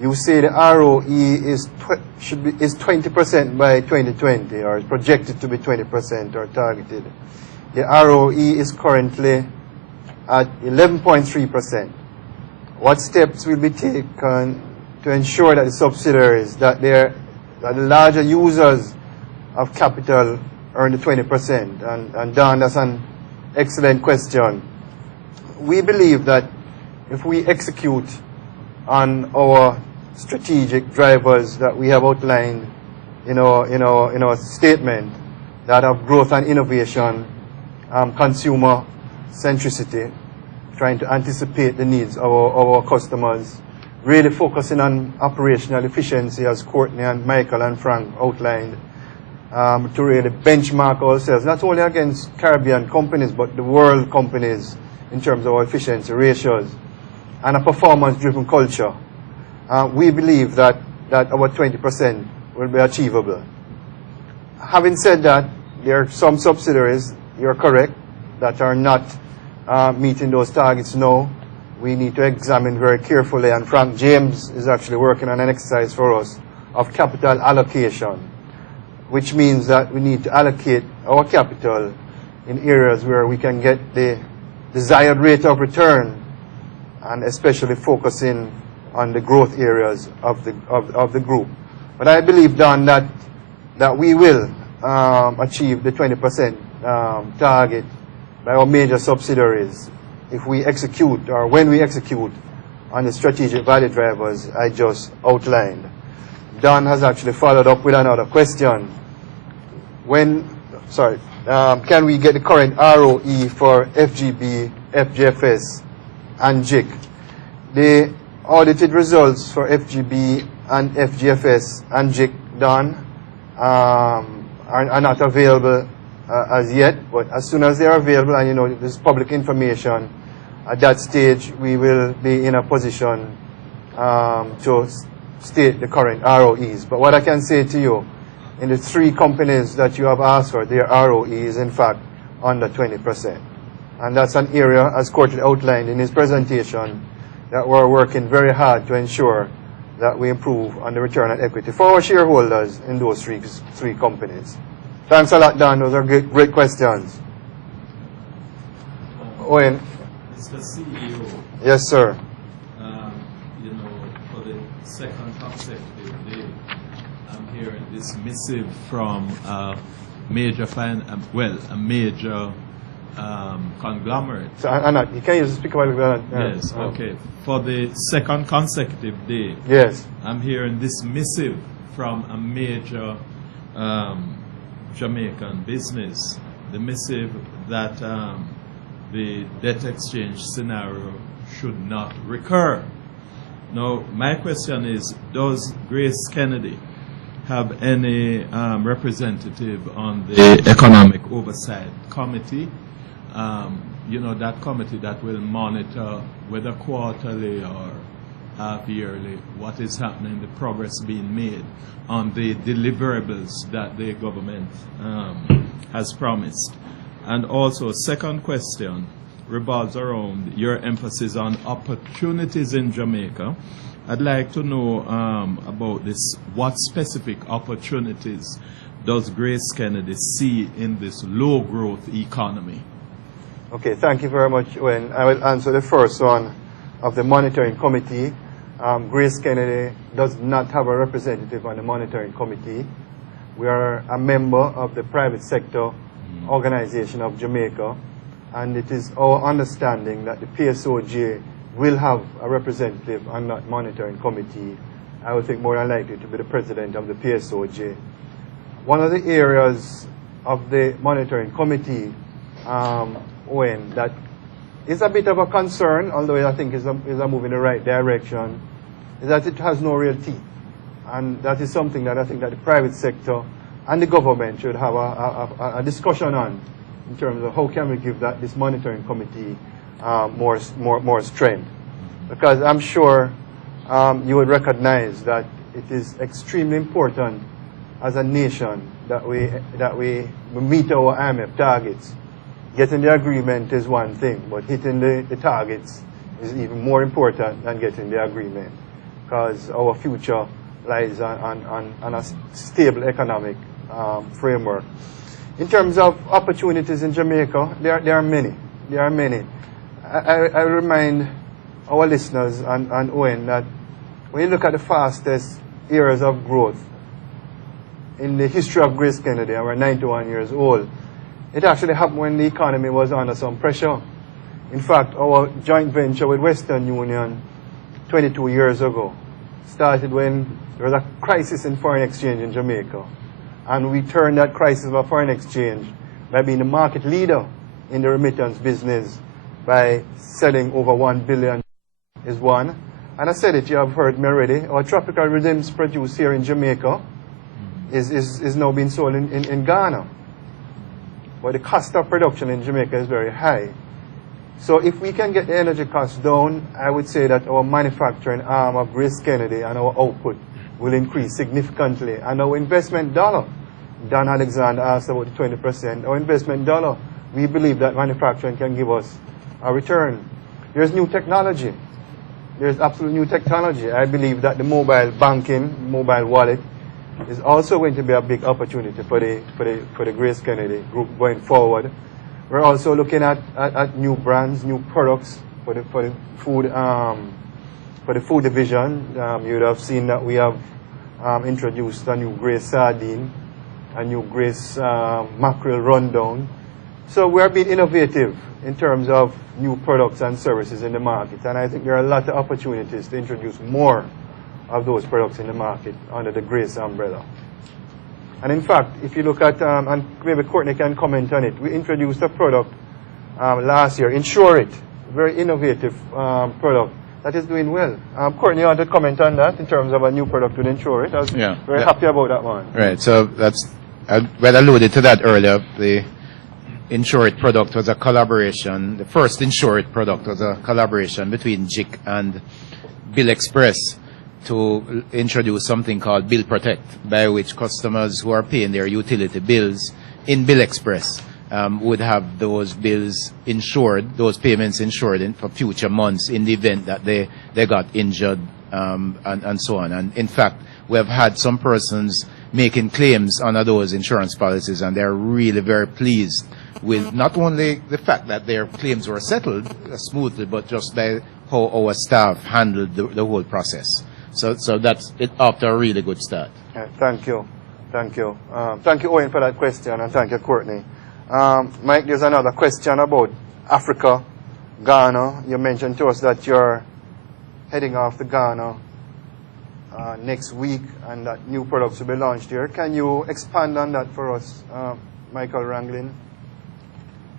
You say the ROE is 20% by 2020, or is projected to be 20% or targeted. The ROE is currently at 11.3%. What steps will be taken to ensure that the subsidiaries, that the larger users of capital earn the 20%? And Don, that's an excellent question. We believe that if we execute on our strategic drivers that we have outlined in our statement, that of growth and innovation, consumer centricity, trying to anticipate the needs of our customers, really focusing on operational efficiency, as Courtney and Michael and Frank outlined, to really benchmark ourselves, not only against Caribbean companies, but the world companies in terms of our efficiency ratios, and a performance-driven culture. We believe that our 20% will be achievable. Having said that, there are some subsidiaries, you're correct, that are not meeting those targets now. We need to examine very carefully, and Frank James is actually working on an exercise for us of capital allocation, which means that we need to allocate our capital in areas where we can get the desired rate of return, and especially focusing on the growth areas of the group. But I believe, Don, that we will achieve the 20% target by our major subsidiaries if we execute, or when we execute, on the strategic value drivers I just outlined. Don has actually followed up with another question. Can we get the current ROE for FGB, FGFS, and JIC? The audited results for FGB and FGFS and JIC, Don, are not available as yet, but as soon as they are available, and you know this is public information, at that stage we will be in a position to state the current ROEs. But what I can say to you, in the three companies that you have asked for, their ROE is in fact under 20%. And that's an area, as Courtney outlined in his presentation, that we're working very hard to ensure that we improve on the return on equity for our shareholders in those three companies. Thanks a lot, Don. Those are great questions. Owen. Mr. CEO. Yes, sir. You know, for the second consecutive day, I'm hearing this missive from a major conglomerate. So, Anna, you can use the speaker while we're Yes, okay. For the second consecutive day, yes, I'm hearing this missive from a major Jamaican business. The missive that the debt exchange scenario should not recur. Now, my question is, does GraceKennedy have any representative on the Economic Oversight Committee? You know, that committee that will monitor whether quarterly or half-yearly what is happening, the progress being made on the deliverables that the government has promised. And also, second question revolves around your emphasis on opportunities in Jamaica. I'd like to know about this. What specific opportunities does GraceKennedy see in this low-growth economy? Okay, thank you very much, Owen. I will answer the first one of the monitoring committee. GraceKennedy does not have a representative on the monitoring committee. We are a member of the private sector organization of Jamaica, and it is our understanding that the PSOJ will have a representative on that monitoring committee. I would think more than likely to be the president of the PSOJ. One of the areas of the monitoring committee, Owen, that is a bit of a concern, although I think is a move in the right direction, is that it has no real teeth. And that is something that I think that the private sector and the government should have a discussion on, in terms of how can we give this monitoring committee more strength. Because I'm sure you would recognize that it is extremely important as a nation that we meet our IMF targets. Getting the agreement is one thing, but hitting the targets is even more important than getting the agreement, because our future lies on a stable economic framework. In terms of opportunities in Jamaica, there are many. There are many. I remind our listeners and Owen that when you look at the fastest areas of growth in the history of GraceKennedy, and we're 91 years old, it actually happened when the economy was under some pressure. In fact, our joint venture with Western Union 22 years ago started when there was a crisis in foreign exchange in Jamaica. And we turned that crisis of foreign exchange by being the market leader in the remittance business by selling over 1 billion is one. And I said it, you have heard me already, our tropical rhythms produced here in Jamaica is now being sold in Ghana. But the cost of production in Jamaica is very high. So if we can get the energy costs down, I would say that our manufacturing arm of GraceKennedy and our output will increase significantly, and our investment dollar Dan Alexander asked about the 20%. Our investment dollar, we believe that manufacturing can give us a return. There's new technology. There's absolute new technology. I believe that the mobile banking, mobile wallet, is also going to be a big opportunity for the GraceKennedy Group going forward. We're also looking at new brands, new products for the food division. You would have seen that we have introduced a new Grace sardine, a new Grace mackerel rundown. So we are being innovative in terms of new products and services in the market, and I think there are a lot of opportunities to introduce more of those products in the market under the Grace umbrella. And in fact, if you look at, and maybe Courtney can comment on it, we introduced a product last year, Insure It, very innovative product that is doing well. Courtney, you want to comment on that in terms of a new product with Insure It? I was very happy about that one. Right, so that's, I alluded to that earlier. The Insure It product was a collaboration. The first Insure It product was a collaboration between JIC and Bill Express to introduce something called Bill Protect, by which customers who are paying their utility bills in Bill Express would have those bills insured, those payments insured for future months in the event that they got injured and so on. And in fact, we have had some persons making claims under those insurance policies, and they're really very pleased with not only the fact that their claims were settled smoothly, but just by how our staff handled the whole process. So that's it after a really good start. Thank you. Thank you. Thank you, Owen, for that question, and thank you, Courtney. Mike, there's another question about Africa, Ghana. You mentioned to us that you're heading off to Ghana next week, and that new products will be launched here. Can you expand on that for us, Michael Ranglin?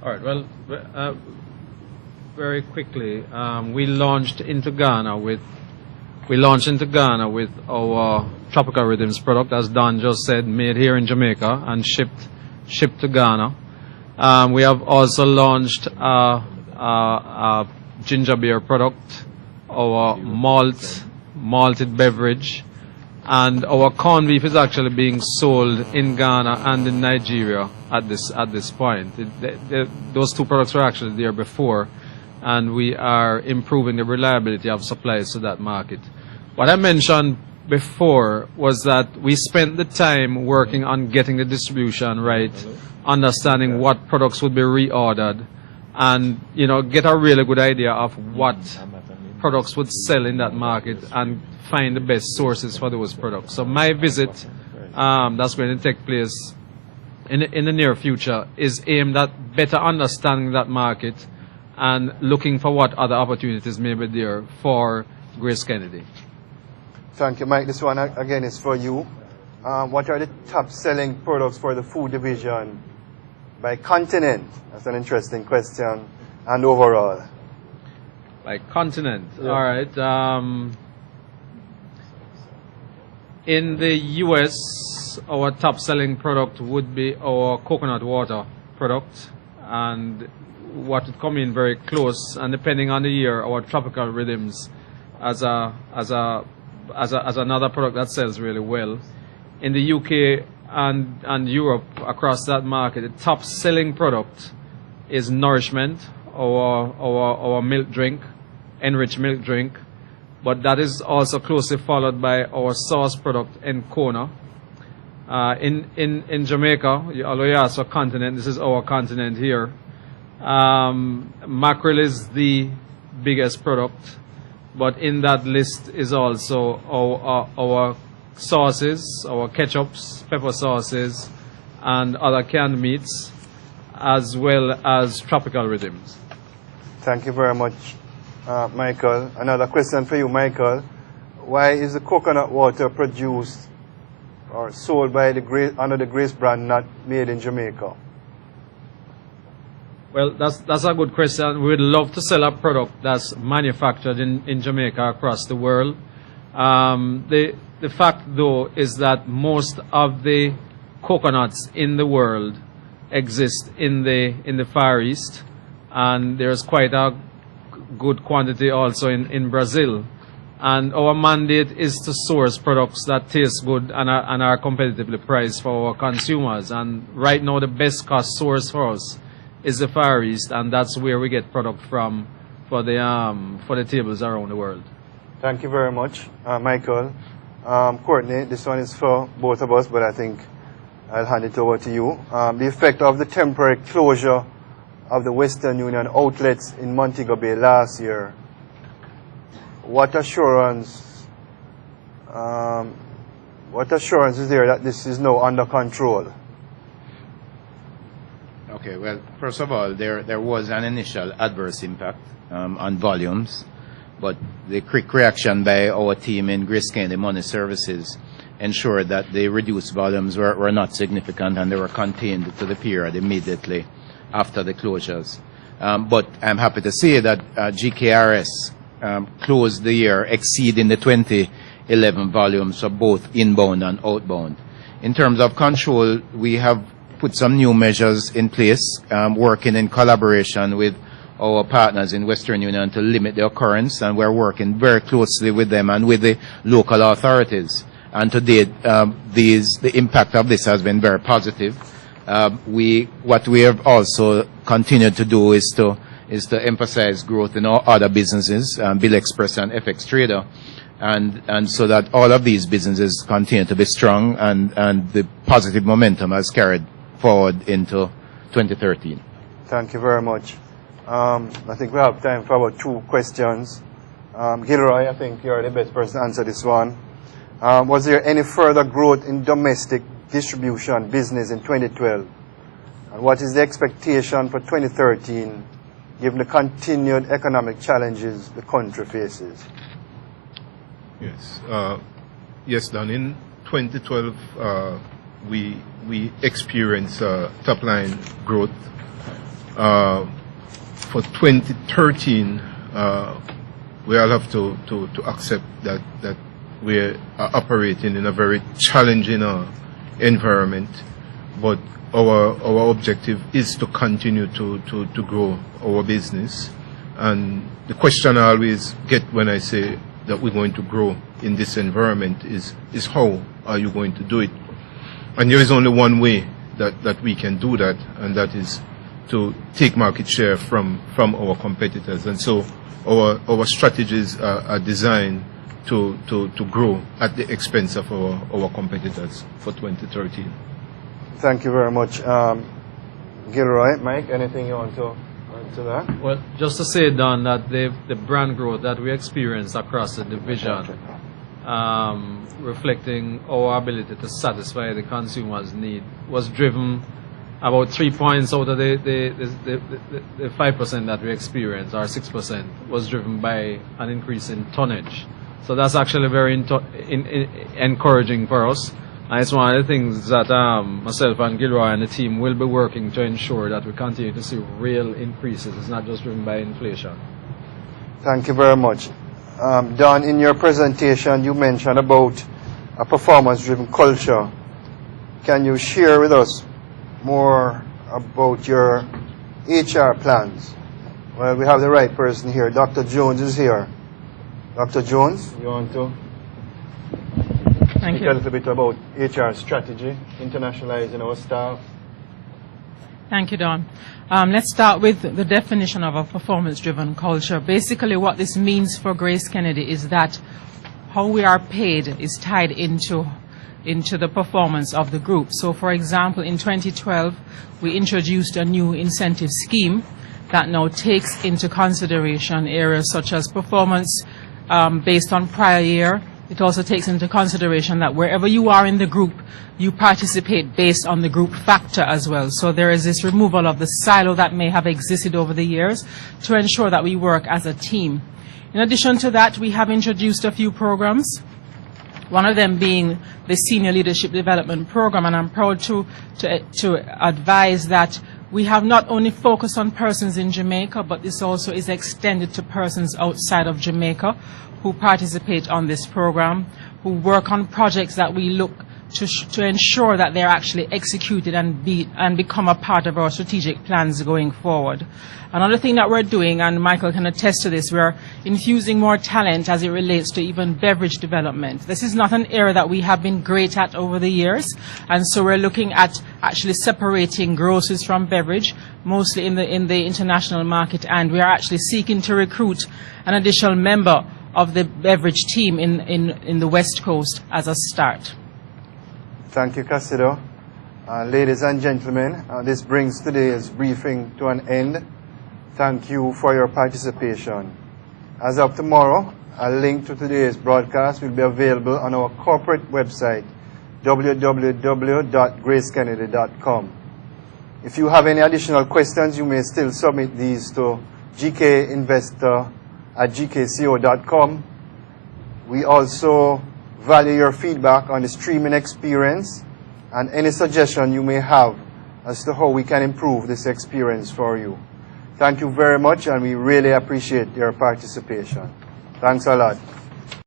All right. Well, very quickly, we launched into Ghana with our Tropical Rhythms product, as Don just said, made here in Jamaica and shipped to Ghana. We have also launched a ginger beer product, our malted beverage, and our corned beef is actually being sold in Ghana and in Nigeria at this point. Those two products were actually there before, and we are improving the reliability of supplies to that market. What I mentioned before was that we spent the time working on getting the distribution right, understanding what products would be reordered, and get a really good idea of what products would sell in that market and find the best sources for those products. So my visit that's going to take place in the near future is aimed at better understanding that market and looking for what other opportunities may be there for GraceKennedy. Thank you, Mike. This one again is for you. What are the top selling products for the food division by continent? That's an interesting question. And overall. By continent. Yeah. All right. In the U.S., our top selling product would be our coconut water product, and what would come in very close, and depending on the year, our Tropical Rhythms as another product that sells really well. In the UK and Europe, across that market, the top selling product is Nourishment, our milk drink, enriched milk drink, but that is also closely followed by our sauce product, Encona. In Jamaica, although you asked for continent, this is our continent here. Mackerel is the biggest product, but in that list is also our sauces, our ketchups, pepper sauces, and other canned meats, as well as Tropical Rhythms. Thank you very much, Michael. Another question for you, Michael. Why is the coconut water produced or sold by under the Grace brand, not made in Jamaica? Well, that's a good question. We would love to sell a product that's manufactured in Jamaica across the world. The fact, though, is that most of the coconuts in the world exist in the Far East, and there's quite a good quantity also in Brazil. And our mandate is to source products that taste good and are competitively priced for our consumers. And right now, the best cost source for us is the Far East, and that's where we get product from for the tables around the world. Thank you very much, Michael. Courtney, this one is for both of us, but I think I'll hand it over to you. The effect of the temporary closure of the Western Union outlets in Montego Bay last year. What assurance is there that this is now under control? Okay, well, first of all, there was an initial adverse impact on volumes, but the quick reaction by our team in GraceKennedy Money Services ensured that the reduced volumes were not significant and they were contained to the period immediately after the closures. But I'm happy to say that GKRS closed the year exceeding the 2011 volumes for both inbound and outbound. In terms of control, we have put some new measures in place, working in collaboration with our partners in Western Union to limit the occurrence, and we're working very closely with them and with the local authorities. And to date, the impact of this has been very positive. What we have also continued to do is to emphasize growth in our other businesses, Bill Express and FX Trader, and so that all of these businesses continue to be strong, and the positive momentum has carried forward into 2013. Thank you very much. I think we have time for about 2 questions. Gilroy, I think you're the best person to answer this one. Was there any further growth in domestic distribution business in 2012? And what is the expectation for 2013, given the continued economic challenges the country faces? Yes. Yes, Don. In 2012, we experienced top-line growth. For 2013, we all have to accept that we are operating in a very challenging environment, but our objective is to continue to grow our business. And the question I always get when I say that we're going to grow in this environment is how are you going to do it? And there is only one way that we can do that, and that is to take market share from our competitors. And so our strategies are designed to grow at the expense of our competitors for 2013. Thank you very much, Gilroy. Mike, anything you want to add to that? Well, just to say, Don, that the brand growth that we experienced across the division, reflecting our ability to satisfy the consumer's need, was driven about 3 points out of the 5% that we experienced, or 6%, was driven by an increase in tonnage. So that's actually very encouraging for us. And it's one of the things that myself and Gilroy and the team will be working to ensure that we continue to see real increases. It's not just driven by inflation. Thank you very much. Don, in your presentation, you mentioned about a performance-driven culture. Can you share with us more about your HR plans? Well, we have the right person here. Dr. Jones is here. Dr. Jones, you want to speak a little bit about HR strategy, internationalizing our staff? Thank you, Don. Let's start with the definition of a performance-driven culture. Basically, what this means for GraceKennedy is that how we are paid is tied into the performance of the group. So, for example, in 2012, we introduced a new incentive scheme that now takes into consideration areas such as performance based on prior year. It also takes into consideration that wherever you are in the group, you participate based on the group factor as well. So there is this removal of the silo that may have existed over the years to ensure that we work as a team. In addition to that, we have introduced a few programs, one of them being the Senior Leadership Development Program, and I'm proud to advise that we have not only focused on persons in Jamaica, but this also is extended to persons outside of Jamaica who participate on this program, who work on projects that we look to ensure that they're actually executed and become a part of our strategic plans going forward. Another thing that we're doing, and Michael can attest to this, we're infusing more talent as it relates to even beverage development. This is not an area that we have been great at over the years, and so we're looking at actually separating grocers from beverage, mostly in the international market, and we are actually seeking to recruit an additional member of the beverage team in the West Coast as a start. Thank you, Casido. Ladies and gentlemen, this brings today's briefing to an end. Thank you for your participation. As of tomorrow, a link to today's broadcast will be available on our corporate website, www.gracekennedy.com. If you have any additional questions, you may still submit these to gkinvestor@gkco.com. We also value your feedback on the streaming experience and any suggestion you may have as to how we can improve this experience for you. Thank you very much, and we really appreciate your participation. Thanks a lot.